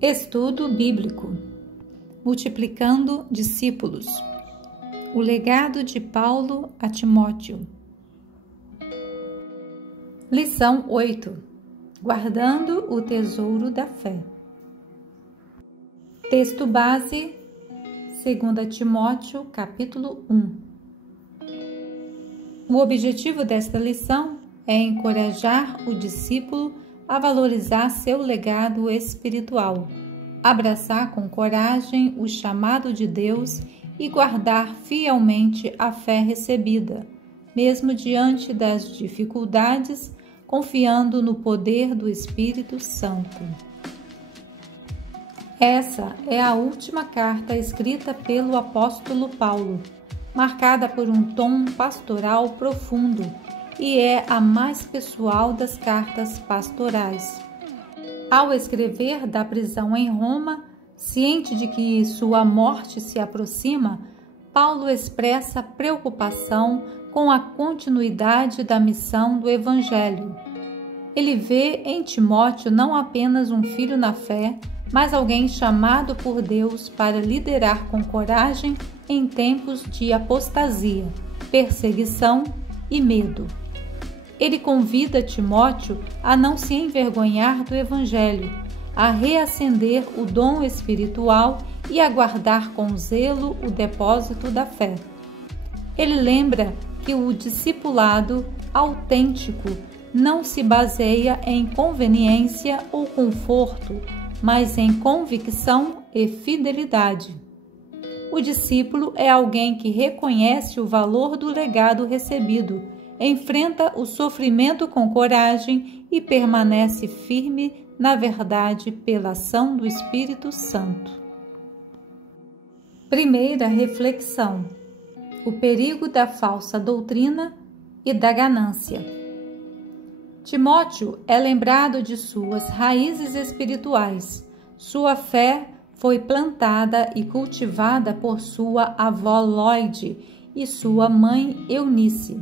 Estudo bíblico. Multiplicando discípulos. O legado de Paulo a Timóteo. Lição 8. Guardando o tesouro da fé. Texto base, 2 Timóteo, capítulo 1. O objetivo desta lição é encorajar o discípulo a valorizar seu legado espiritual, abraçar com coragem o chamado de Deus e guardar fielmente a fé recebida, mesmo diante das dificuldades, confiando no poder do Espírito Santo. Essa é a última carta escrita pelo apóstolo Paulo, marcada por um tom pastoral profundo, e é a mais pessoal das cartas pastorais. Ao escrever da prisão em Roma, ciente de que sua morte se aproxima, Paulo expressa preocupação com a continuidade da missão do Evangelho. Ele vê em Timóteo não apenas um filho na fé, mas alguém chamado por Deus para liderar com coragem em tempos de apostasia, perseguição e medo. Ele convida Timóteo a não se envergonhar do Evangelho, a reacender o dom espiritual e a guardar com zelo o depósito da fé. Ele lembra que o discipulado autêntico não se baseia em conveniência ou conforto, mas em convicção e fidelidade. O discípulo é alguém que reconhece o valor do legado recebido, enfrenta o sofrimento com coragem e permanece firme na verdade pela ação do Espírito Santo. Primeira reflexão: o perigo da falsa doutrina e da ganância. Timóteo é lembrado de suas raízes espirituais. Sua fé foi plantada e cultivada por sua avó Lóide e sua mãe Eunice.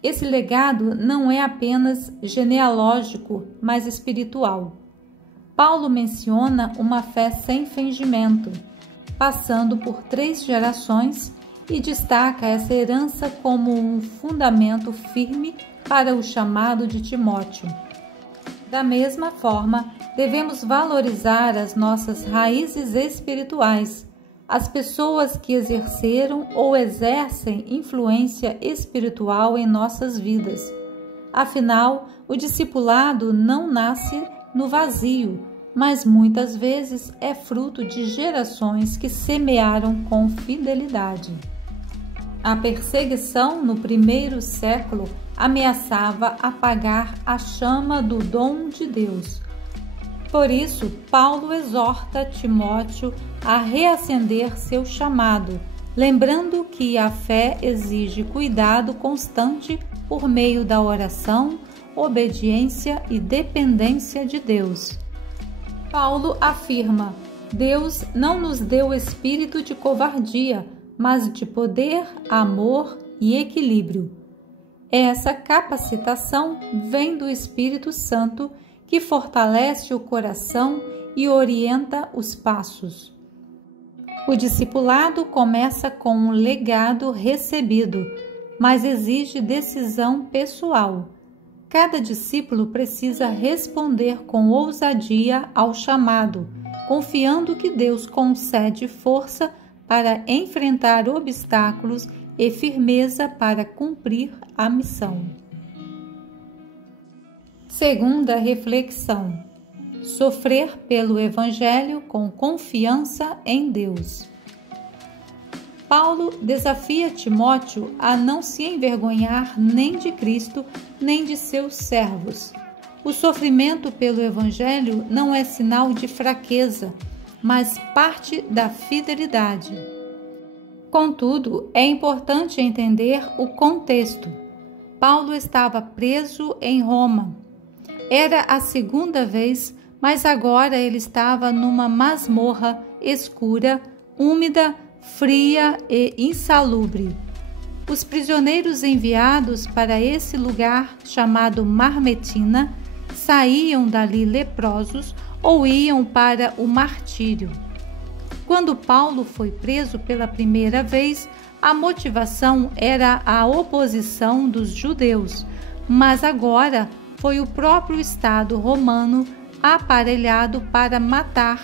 Esse legado não é apenas genealógico, mas espiritual. Paulo menciona uma fé sem fingimento, passando por 3 gerações, e destaca essa herança como um fundamento firme para o chamado de Timóteo. Da mesma forma, devemos valorizar as nossas raízes espirituais, as pessoas que exerceram ou exercem influência espiritual em nossas vidas. Afinal, o discipulado não nasce no vazio, mas muitas vezes é fruto de gerações que semearam com fidelidade. A perseguição no primeiro século ameaçava apagar a chama do dom de Deus. Por isso, Paulo exorta Timóteo a reacender seu chamado, lembrando que a fé exige cuidado constante por meio da oração, obediência e dependência de Deus. Paulo afirma: Deus não nos deu espírito de covardia, mas de poder, amor e equilíbrio. Essa capacitação vem do Espírito Santo, que fortalece o coração e orienta os passos. O discipulado começa com um legado recebido, mas exige decisão pessoal. Cada discípulo precisa responder com ousadia ao chamado, confiando que Deus concede força para enfrentar obstáculos e firmeza para cumprir a missão. Segunda reflexão: sofrer pelo Evangelho com confiança em Deus. Paulo desafia Timóteo a não se envergonhar nem de Cristo, nem de seus servos. O sofrimento pelo Evangelho não é sinal de fraqueza, mas parte da fidelidade. Contudo, é importante entender o contexto. Paulo estava preso em Roma. Era a segunda vez, mas agora ele estava numa masmorra escura, úmida, fria e insalubre. Os prisioneiros enviados para esse lugar chamado Marmetina saíam dali leprosos ou iam para o martírio. Quando Paulo foi preso pela primeira vez, a motivação era a oposição dos judeus, mas agora foi o próprio Estado romano aparelhado para matar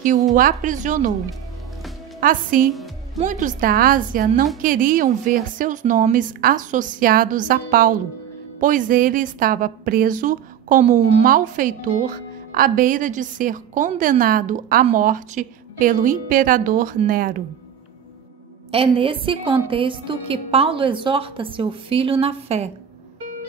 que o aprisionou. Assim, muitos da Ásia não queriam ver seus nomes associados a Paulo, pois ele estava preso como um malfeitor à beira de ser condenado à morte pelo imperador Nero. É nesse contexto que Paulo exorta seu filho na fé: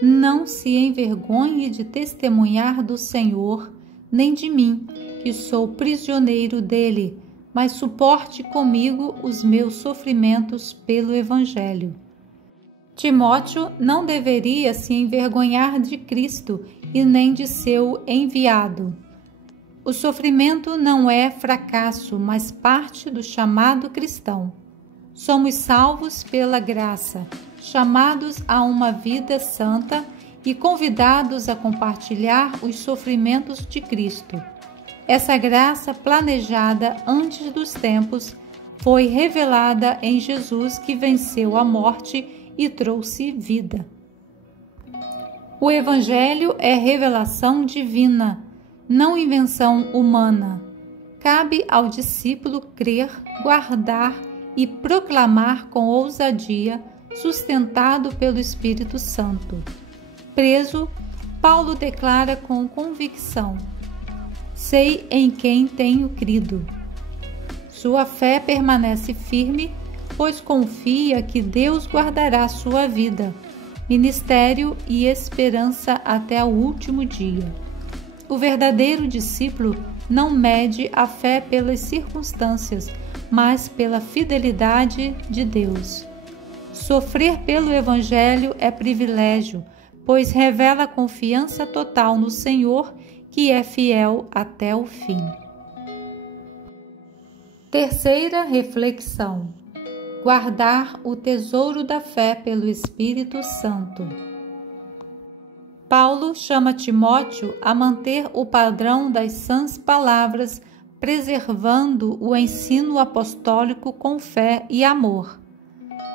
não se envergonhe de testemunhar do Senhor, nem de mim, que sou prisioneiro dele, mas suporte comigo os meus sofrimentos pelo Evangelho. Timóteo não deveria se envergonhar de Cristo e nem de seu enviado. O sofrimento não é fracasso, mas parte do chamado cristão. Somos salvos pela graça, chamados a uma vida santa e convidados a compartilhar os sofrimentos de Cristo. Essa graça, planejada antes dos tempos, foi revelada em Jesus, que venceu a morte e trouxe vida. O Evangelho é revelação divina, não invenção humana. Cabe ao discípulo crer, guardar e proclamar com ousadia, sustentado pelo Espírito Santo. Preso, Paulo declara com convicção: sei em quem tenho crido. Sua fé permanece firme, pois confia que Deus guardará sua vida, ministério e esperança até o último dia. O verdadeiro discípulo não mede a fé pelas circunstâncias, mas pela fidelidade de Deus. Sofrer pelo Evangelho é privilégio, pois revela confiança total no Senhor, que é fiel até o fim. Terceira reflexão: guardar o tesouro da fé pelo Espírito Santo. Paulo chama Timóteo a manter o padrão das sãs palavras, preservando o ensino apostólico com fé e amor.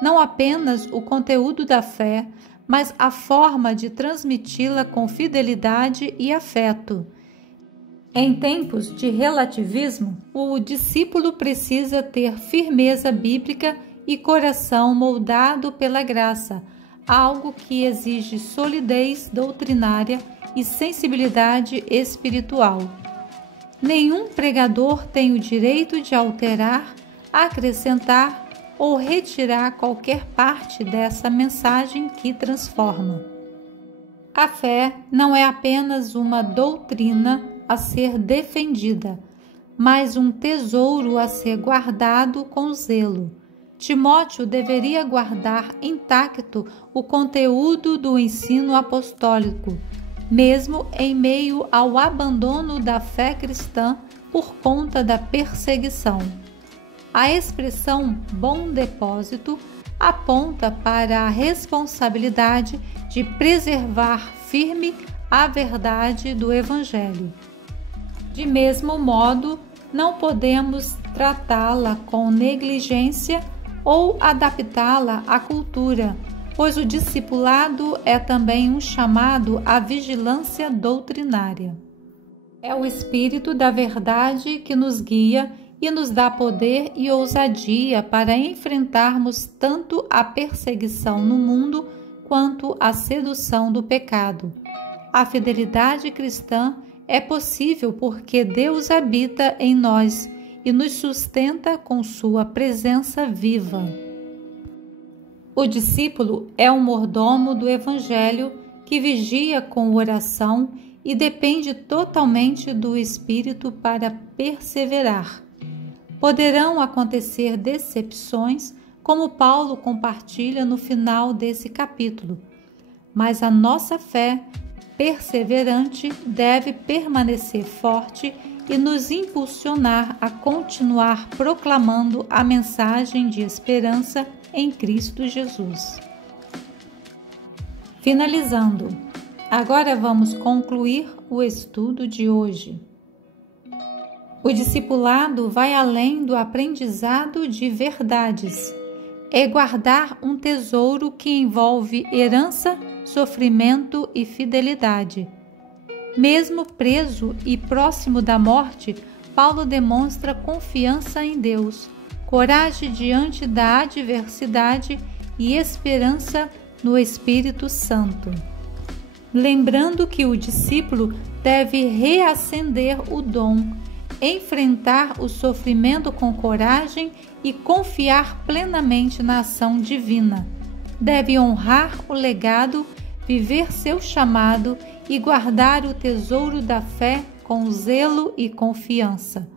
Não apenas o conteúdo da fé, mas a forma de transmiti-la com fidelidade e afeto. Em tempos de relativismo, o discípulo precisa ter firmeza bíblica e coração moldado pela graça, algo que exige solidez doutrinária e sensibilidade espiritual. Nenhum pregador tem o direito de alterar, acrescentar ou retirar qualquer parte dessa mensagem que transforma. A fé não é apenas uma doutrina a ser defendida, mas um tesouro a ser guardado com zelo. Timóteo deveria guardar intacto o conteúdo do ensino apostólico, mesmo em meio ao abandono da fé cristã por conta da perseguição. A expressão bom depósito aponta para a responsabilidade de preservar firme a verdade do Evangelho. De mesmo modo, não podemos tratá-la com negligência ou adaptá-la à cultura, pois o discipulado é também um chamado à vigilância doutrinária. É o Espírito da verdade que nos guia e nos dá poder e ousadia para enfrentarmos tanto a perseguição no mundo quanto a sedução do pecado. A fidelidade cristã é possível porque Deus habita em nós e nos sustenta com sua presença viva. O discípulo é um mordomo do Evangelho que vigia com oração e depende totalmente do Espírito para perseverar. Poderão acontecer decepções, como Paulo compartilha no final desse capítulo, mas a nossa fé perseverante deve permanecer forte e nos impulsionar a continuar proclamando a mensagem de esperança em Cristo Jesus. Finalizando, agora vamos concluir o estudo de hoje. O discipulado vai além do aprendizado de verdades. É guardar um tesouro que envolve herança, sofrimento e fidelidade. Mesmo preso e próximo da morte, Paulo demonstra confiança em Deus, coragem diante da adversidade e esperança no Espírito Santo. Lembrando que o discípulo deve reacender o dom, enfrentar o sofrimento com coragem e confiar plenamente na ação divina. Deve honrar o legado, viver seu chamado e guardar o tesouro da fé com zelo e confiança.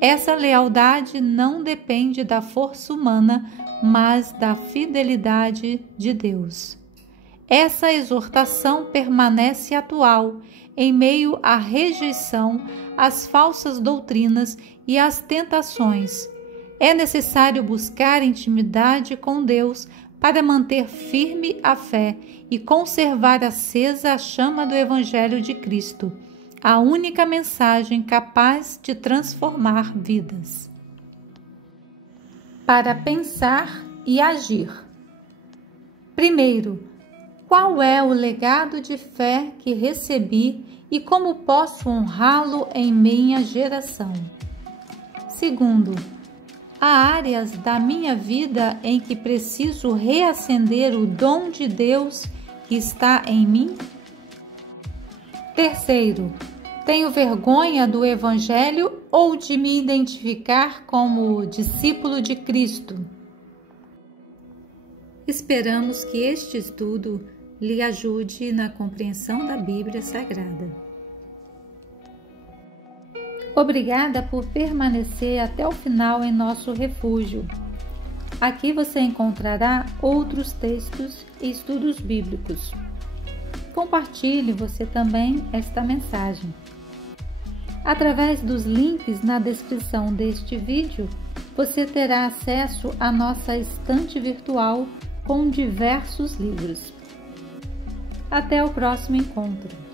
Essa lealdade não depende da força humana, mas da fidelidade de Deus. Essa exortação permanece atual em meio à rejeição, às falsas doutrinas e às tentações. É necessário buscar intimidade com Deus para manter firme a fé e conservar acesa a chama do Evangelho de Cristo, a única mensagem capaz de transformar vidas. Para pensar e agir. Primeiro, qual é o legado de fé que recebi e como posso honrá-lo em minha geração? Segundo, há áreas da minha vida em que preciso reacender o dom de Deus que está em mim? Terceiro, tenho vergonha do Evangelho ou de me identificar como discípulo de Cristo? Esperamos que este estudo lhe ajude na compreensão da Bíblia Sagrada. Obrigada por permanecer até o final em nosso refúgio. Aqui você encontrará outros textos e estudos bíblicos. Compartilhe você também esta mensagem. Através dos links na descrição deste vídeo, você terá acesso à nossa estante virtual com diversos livros. Até o próximo encontro!